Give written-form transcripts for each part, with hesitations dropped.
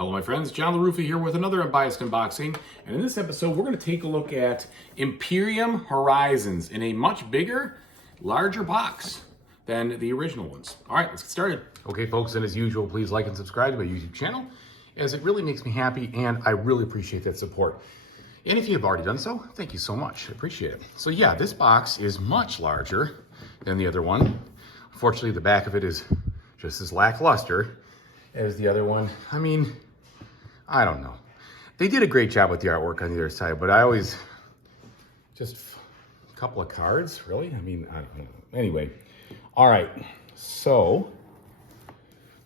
Hello my friends, John LaRuffa here with another Unbiased unboxing, and in this episode we're going to take a look at Imperium Horizons in a much bigger, larger box than the original ones. Alright, let's get started. Okay folks, and as usual, please like and subscribe to my YouTube channel, as it really makes me happy and I really appreciate that support. And if you have already done so, thank you so much, I appreciate it. So yeah, this box is much larger than the other one. Unfortunately, the back of it is just as lackluster as the other one. I mean, I don't know. They did a great job with the artwork on the other side, but I always, just a couple of cards, really? I mean, I don't know. Anyway, all right, so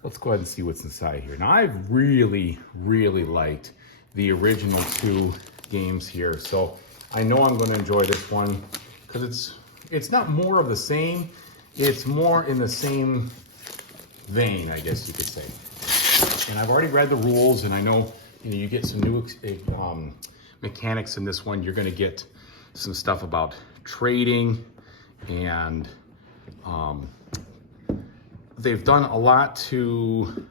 let's go ahead and see what's inside here. Now, I've really liked the original two games here, so I know I'm going to enjoy this one because it's not more of the same, it's more in the same vein, I guess you could say. And I've already read the rules, and I know, you get some new mechanics in this one. You're going to get some stuff about trading, and they've done a lot to,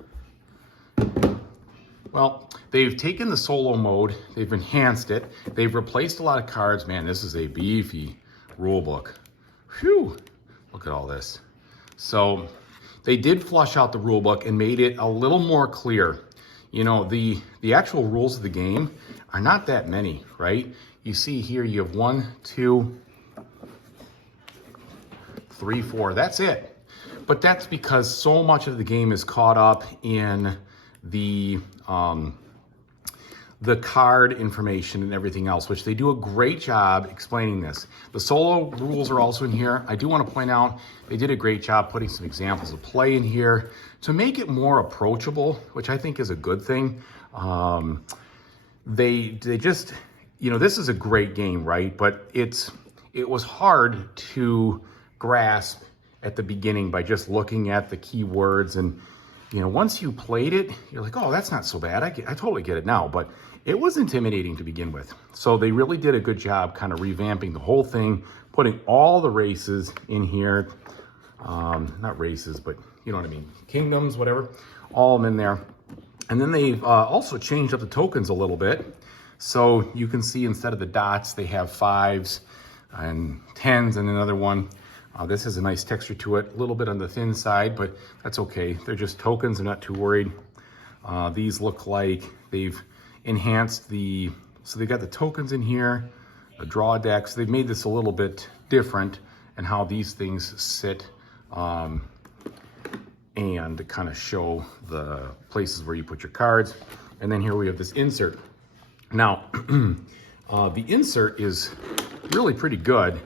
well, they've taken the solo mode, they've enhanced it, they've replaced a lot of cards. Man, this is a beefy rule book. Phew, look at all this. So they did flush out the rule book and made it a little more clear. You know, the actual rules of the game are not that many, right? You see here you have 1, 2, 3, 4. That's it. But that's because so much of the game is caught up in the card information and everything else, which they do a great job explaining this. The solo rules are also in here. I do want to point out they did a great job putting some examples of play in here to make it more approachable, which I think is a good thing. They just, this is a great game, right? But it was hard to grasp at the beginning by just looking at the keywords, and once you played it, you're like, oh, that's not so bad. I totally get it now, but it was intimidating to begin with. So they really did a good job kind of revamping the whole thing, putting all the races in here. Not races, but you know what I mean. Kingdoms, whatever, all of them in there. And then they've also changed up the tokens a little bit. So you can see instead of the dots, they have 5s and 10s and another one. This has a nice texture to it, a little bit on the thin side, but that's okay. They're just tokens, I'm not too worried. These look like they've enhanced so they've got the tokens in here, a draw deck. So they've made this a little bit different in how these things sit, and to kind of show the places where you put your cards. And then here we have this insert. Now, the insert is really pretty good,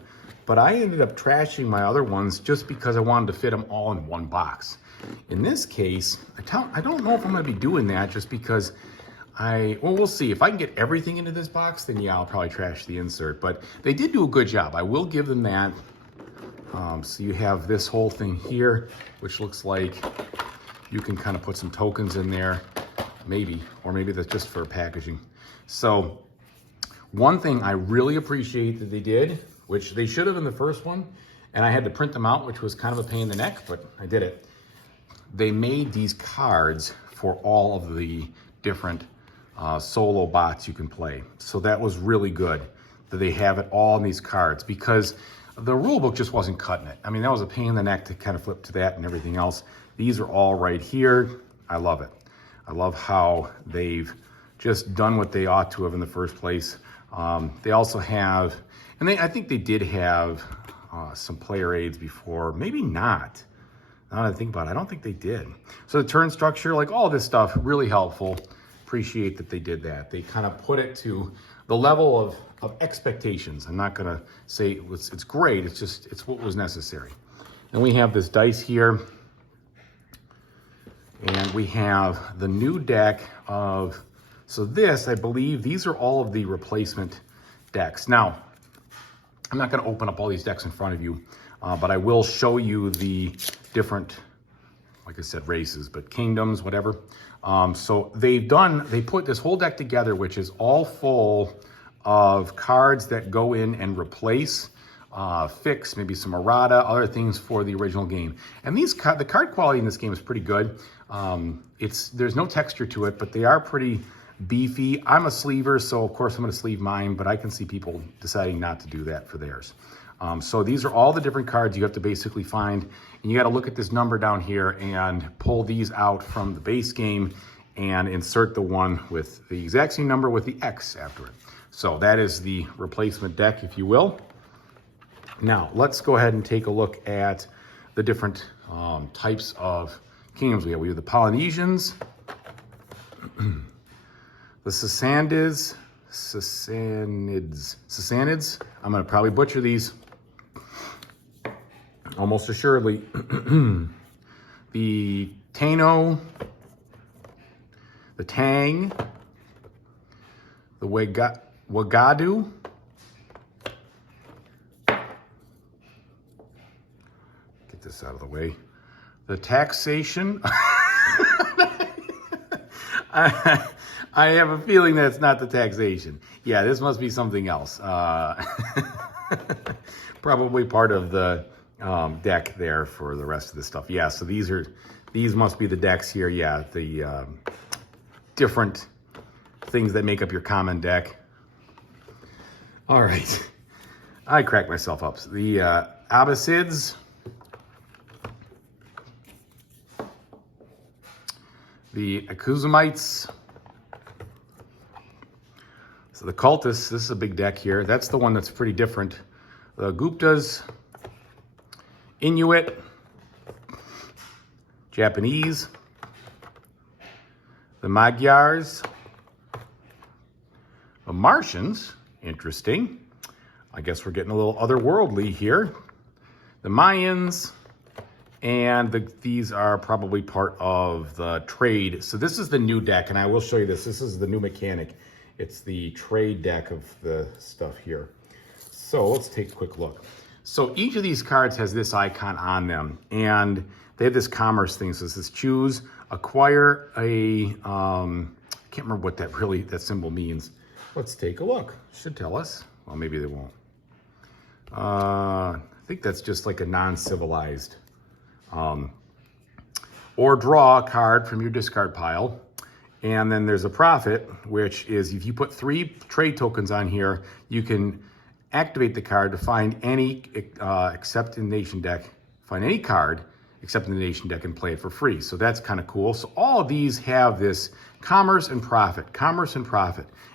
but I ended up trashing my other ones just because I wanted to fit them all in one box. In this case, I don't know if I'm going to be doing that just because well, we'll see. If I can get everything into this box, then yeah, I'll probably trash the insert. But they did do a good job. I will give them that. So you have this whole thing here, which looks like you can kind of put some tokens in there, maybe, or maybe that's just for packaging. So one thing I really appreciate that they did, which they should have in the first one, and I had to print them out, which was kind of a pain in the neck, but I did it. They made these cards for all of the different solo bots you can play. So that was really good that they have it all in these cards, because the rule book just wasn't cutting it. I mean, that was a pain in the neck to kind of flip to that and everything else. These are all right here. I love it. I love how they've just done what they ought to have in the first place. They also have, and I think they did have some player aids before, maybe not. Now that I think about it, I don't think they did. So the turn structure, like all this stuff, really helpful. Appreciate that they did that. They kind of put it to the level of expectations. I'm not gonna say it's great, it's what was necessary. Then we have this dice here, and we have the new deck of, so this, I believe, these are all of the replacement decks. Now, I'm not gonna open up all these decks in front of you, but I will show you the different, like I said, races, but kingdoms, whatever. So they put this whole deck together, which is all full of cards that go in and replace fix, maybe some errata, other things for the original game. And the card quality in this game is pretty good. There's no texture to it, but they are pretty beefy. I'm a sleever, so of course I'm going to sleeve mine, but I can see people deciding not to do that for theirs. So these are all the different cards you have to basically find, and you got to look at this number down here and pull these out from the base game and insert the one with the exact same number with the X after it. So that is the replacement deck, if you will. Now, let's go ahead and take a look at the different types of kingdoms we have. We have the Polynesians, the Sassanids. I'm going to probably butcher these, almost assuredly. The Taino, the Tang, the Wagadu, get this out of the way, the Taxation. I have a feeling that's not the Taxation. Yeah, this must be something else. Probably part of the deck there for the rest of the stuff. Yeah, so these must be the decks here. Yeah, the different things that make up your common deck. All right, I cracked myself up. So the Abbasids, the Akuzumites. So the Cultists, this is a big deck here. That's the one that's pretty different. The Guptas, Inuit, Japanese, the Magyars, the Martians, interesting. I guess we're getting a little otherworldly here. The Mayans, and these are probably part of the trade. So this is the new deck, and I will show you this. This is the new mechanic. It's the trade deck of the stuff here. So let's take a quick look. So each of these cards has this icon on them, and they have this commerce thing. So this is choose, acquire a, I can't remember what that symbol means. Let's take a look. Should tell us. Well, maybe they won't. I think that's just like a non-civilized. Or draw a card from your discard pile. And then there's a profit, which is if you put 3 trade tokens on here, you can activate the card to find any except in the nation deck, find any card except in the nation deck and play it for free. So that's kind of cool. So all of these have this commerce and profit.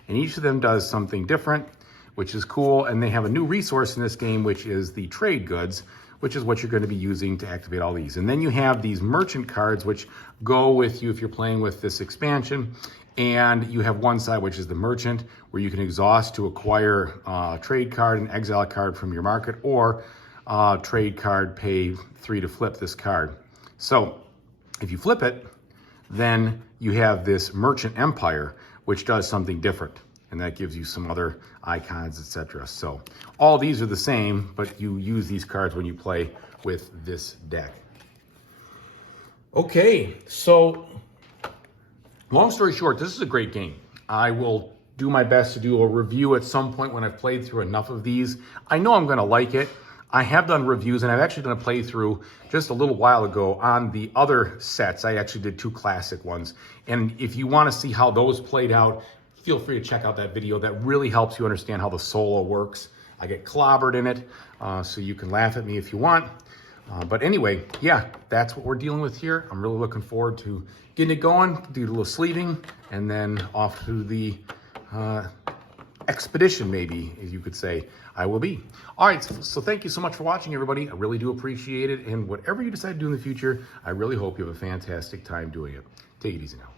And each of them does something different, which is cool. And they have a new resource in this game, which is the trade goods, which is what you're going to be using to activate all these. And then you have these merchant cards, which go with you if you're playing with this expansion. And you have one side, which is the merchant, where you can exhaust to acquire a trade card and exile a card from your market, or trade card, pay 3 to flip this card. So if you flip it, then you have this merchant empire, which does something different. And that gives you some other icons, etc. So all these are the same, but you use these cards when you play with this deck. Okay, so long story short, this is a great game. I will do my best to do a review at some point when I've played through enough of these. I know I'm going to like it. I have done reviews, and I've actually done a playthrough just a little while ago on the other sets. I actually did 2 classic ones. And if you want to see how those played out, feel free to check out that video. That really helps you understand how the solo works. I get clobbered in it, so you can laugh at me if you want. But anyway, yeah, that's what we're dealing with here. I'm really looking forward to getting it going, do a little sleeving, and then off to the expedition, maybe, as you could say, I will be. All right, so thank you so much for watching, everybody. I really do appreciate it. And whatever you decide to do in the future, I really hope you have a fantastic time doing it. Take it easy now.